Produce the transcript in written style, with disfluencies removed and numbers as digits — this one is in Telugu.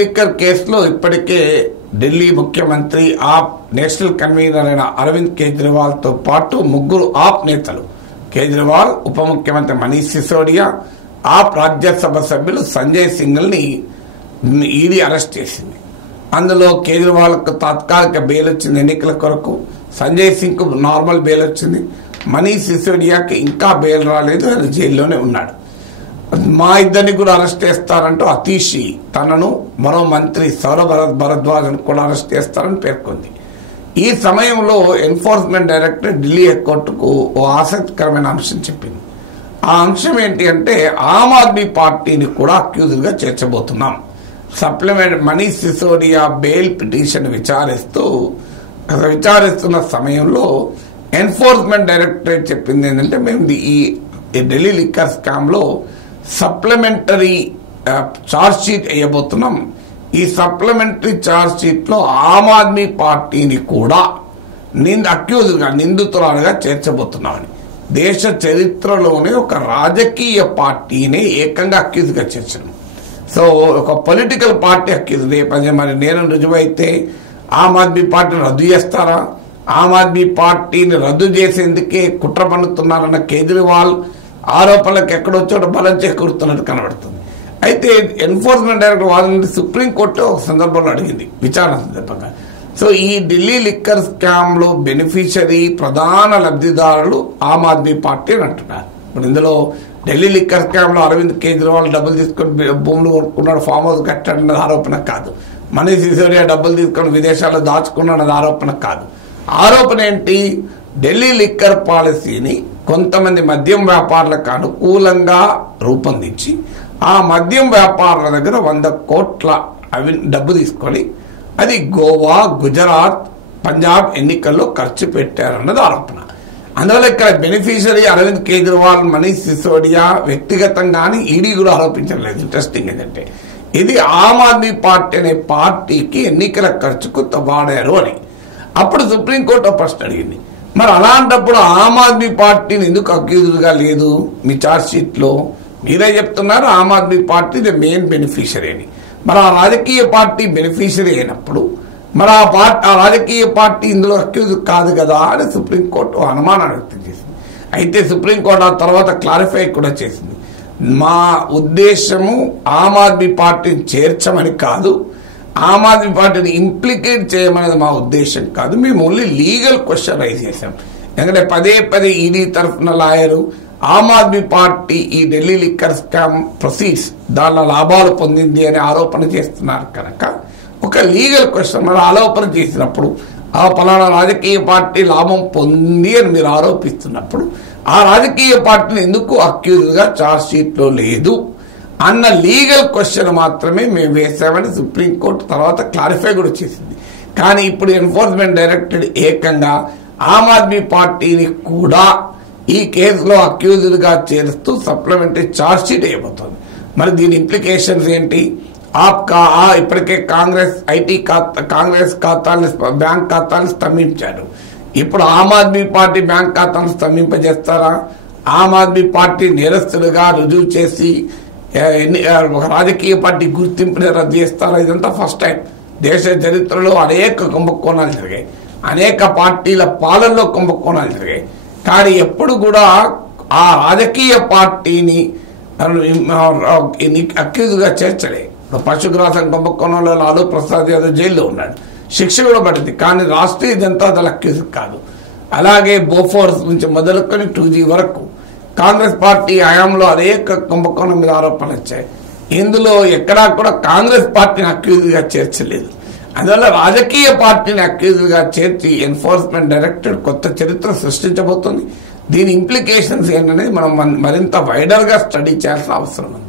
లిక్కర్ కేసులో ఇప్పటికే ఢిల్లీ ముఖ్యమంత్రి ఆప్ నేషనల్ కన్వీనర్ అయిన అరవింద్ కేజ్రీవాల్ తో పాటు ముగ్గురు ఆప్ నేతలు కేజ్రీవాల్, ఉప ముఖ్యమంత్రి మనీష్ సిసోడియా, ఆప్ రాజ్యసభ సభ్యులు సంజయ్ సింగ్ని ఈడీ అరెస్ట్ చేసింది. అందులో కేజ్రీవాల్ కు తాత్కాలిక బెయిల్ వచ్చింది ఎన్నికల కొరకు, సంజయ్ సింగ్ కు నార్మల్ బెయిల్ వచ్చింది, మనీష్ సిసోడియాకి ఇంకా బెయిల్ రాలేదు, ఆయన జైల్లోనే ఉన్నాడు. మా ఇద్దరిని కూడా అరెస్ట్ చేస్తారంటూ అతీషి తనను మరో మంత్రి సౌరభ్ భరద్వాజ్ కూడా అరెస్ట్ చేస్తారని పేర్కొంది. ఈ సమయంలో ఎన్ఫోర్స్మెంట్ డైరెక్టర్ ఢిల్లీ హైకోర్టుకు ఓ ఆసక్తికరమైన అంశం చెప్పింది. ఆ అంశం ఏంటి అంటే ఆమ్ ఆద్మీ పార్టీని కూడా అక్యూజ్డ్ గా చేర్చబోతున్నాం. Supplement Manish Sisodia bail petition విచారిస్తున్న సమయంలో ఎన్ఫోర్స్మెంట్ డైరెక్టరేట్ చెప్పింది ఏంటంటే మేము ఈ ఢిల్లీ లిక్కర్ స్కామ్ లో సప్లిమెంటరీ ఛార్జ్ షీట్ వేయబోతున్నాం. ఈ సప్లిమెంటరీ ఛార్జ్ షీట్ లో ఆమ్ ఆద్మీ పార్టీని కూడా అక్యూజ్డ్గా నిందితురాలుగా చేర్చబోతున్నామని. దేశ చరిత్రలోనే ఒక రాజకీయ పార్టీని ఏకంగా అక్యూజ్గా చేర్చడం. సో ఒక పొలిటికల్ పార్టీ అక్యూజ్ మరి నేను రుజువైతే ఆమ్ ఆద్మీ పార్టీని రద్దు చేస్తారా? ఆమ్ ఆద్మీ పార్టీని రద్దు చేసేందుకే కుట్ర పన్నుతున్నారన్న కేజ్రీవాల్ ఆరోపణలకు ఎక్కడో చోట బలం చేకూరుతున్నట్టు కనబడుతుంది. అయితే ఎన్ఫోర్స్మెంట్ డైరెక్టర్ వాళ్ళని సుప్రీంకోర్టు ఒక సందర్భంలో అడిగింది విచారణ సందర్భంగా. సో ఈ ఢిల్లీ లిక్కర్ స్కామ్ లో బెనిఫిషరీ ప్రధాన లబ్ధిదారులు ఆమ్ ఆద్మీ పార్టీ అని అంటున్నారు. ఇప్పుడు ఇందులో ఢిల్లీ లిక్కర్ స్కామ్ లో అరవింద్ కేజ్రీవాల్ డబ్బులు తీసుకొని భూములు కొనుక్కున్నాడు, ఫామ్ హౌస్ కట్టాడన్నది ఆరోపణ కాదు. మనీష్ సిసోడియా డబ్బులు తీసుకొని విదేశాల్లో దాచుకున్నాడన్నది ఆరోపణ కాదు. ఆరోపణ ఏంటి? ఢిల్లీ లిక్కర్ పాలసీని కొంతమంది మద్యం వ్యాపారులకు అనుకూలంగా రూపొందించి ఆ మద్యం వ్యాపారుల దగ్గర 100 కోట్ల డబ్బు తీసుకొని అది గోవా, గుజరాత్, పంజాబ్ ఎన్నికల్లో ఖర్చు పెట్టారన్నది ఆరోపణ. అందువల్ల ఇక్కడ బెనిఫిషరీ అరవింద్ కేజ్రీవాల్, మనీష్ సిసోడియా వ్యక్తిగతంగానే ఈడీ కూడా ఆరోపించలేదు. ఇంట్రెస్టింగ్ ఏంటంటే ఇది ఆమ్ ఆద్మీ పార్టీ అనే పార్టీకి ఎన్నికల ఖర్చుకు వాడారు అని. అప్పుడు సుప్రీంకోర్టు ప్రశ్న అడిగింది, మరి అలాంటప్పుడు ఆమ్ ఆద్మీ పార్టీని ఎందుకు అక్యూజ్డ్గా లేదు మీ ఛార్జ్ షీట్ లో? మీరే చెప్తున్నారు Aam Aadmi Party the main beneficiary అని. మరి ఆ రాజకీయ పార్టీ బెనిఫిషరీ అయినప్పుడు మరి ఆ రాజకీయ పార్టీ ఇందులో అక్యూజ్ కాదు కదా అని సుప్రీంకోర్టు అనుమానాన్ని వ్యక్తం చేసింది. అయితే సుప్రీంకోర్టు ఆ తర్వాత క్లారిఫై కూడా చేసింది, మా ఉద్దేశము ఆమ్ ఆద్మీ పార్టీని చేర్చమని కాదు, ఆమ్ ఆద్మీ పార్టీని ఇంప్లికేట్ చేయమనేది మా ఉద్దేశం కాదు, మేము ఓన్లీ లీగల్ క్వశ్చన్ రైజ్ చేశాం. ఎందుకంటే పదే ఈడీ తరఫున లాయరు ఆమ్ ఆద్మీ పార్టీ ఈ ఢిల్లీ లిక్కర్ స్కామ్ ప్రొసీడ్స్ దానిలో లాభాలు పొందింది అని ఆరోపణ చేస్తున్నారు కనుక ఒక లీగల్ క్వశ్చన్ మరి ఆరోపణ చేసినప్పుడు ఆ పలానా రాజకీయ పార్టీ లాభం పొంది అని మీరు ఆరోపిస్తున్నప్పుడు ఆ రాజకీయ పార్టీని ఎందుకు అక్యూజ్గా ఛార్జ్ షీట్ లో లేదు అన్న లీగల్ క్వశ్చన్ మాత్రమే మేము వేసామని సుప్రీంకోర్టు తర్వాత క్లారిఫై కూడా చేసింది. కానీ ఇప్పుడు ఎన్ఫోర్స్మెంట్ డైరెక్టరేట్ ఏకంగా ఆమ్ ఆద్మీ పార్టీని కూడా ఈ కేసులో అక్యూజ్డ్ గా చేరుస్తూ సప్లిమెంటరీ ఛార్జ్ షీట్ వేయబోతోంది. మరి దీని ఇంప్లికేషన్స్ ఏంటి? ఇప్పటికే కాంగ్రెస్ ఖాతాలను బ్యాంక్ ఖాతాలను స్తంభించారు. ఇప్పుడు ఆమ్ ఆద్మీ పార్టీ బ్యాంక్ ఖాతాలను స్తంభింపజేస్తారా? ఆమ్ ఆద్మీ పార్టీ నేరస్తులుగా రుజువు చేసి ఒక రాజకీయ పార్టీ గుర్తింపుని రద్దు చేస్తారా? ఇదంతా ఫస్ట్ టైం. దేశ చరిత్రలో అనేక కుంభకోణాలు జరిగాయి, అనేక పార్టీల పాలనలో కుంభకోణాలు జరిగాయి. కానీ ఎప్పుడు కూడా ఆ రాజకీయ పార్టీని అక్యూజ్గా చేర్చలే. పశుగ్రాసం కుంభకోణంలో లాలూ ప్రసాద్ యాదవ్ జైల్లో ఉన్నాడు, శిక్ష కూడా పడింది. కానీ రాష్ట్రీయ జనతా దళ అక్యూజ్ కాదు. అలాగే బోఫోర్స్ నుంచి మొదలుకొని 2G వరకు కాంగ్రెస్ పార్టీ హయాంలో అనేక కుంభకోణం మీద ఆరోపణలు వచ్చాయి. ఇందులో ఎక్కడా కూడా కాంగ్రెస్ పార్టీని అక్యూజ్గా చేర్చలేదు. అందువల్ల రాజకీయ పార్టీని అక్యూజ్గా చేర్చి ఎన్ఫోర్స్మెంట్ డైరెక్టరేట్ కొత్త చరిత్ర సృష్టించబోతోంది. దీని ఇంప్లికేషన్స్ ఏంటనేది మనం మరింత వైడర్ గా స్టడీ చేయాల్సిన అవసరం ఉంది.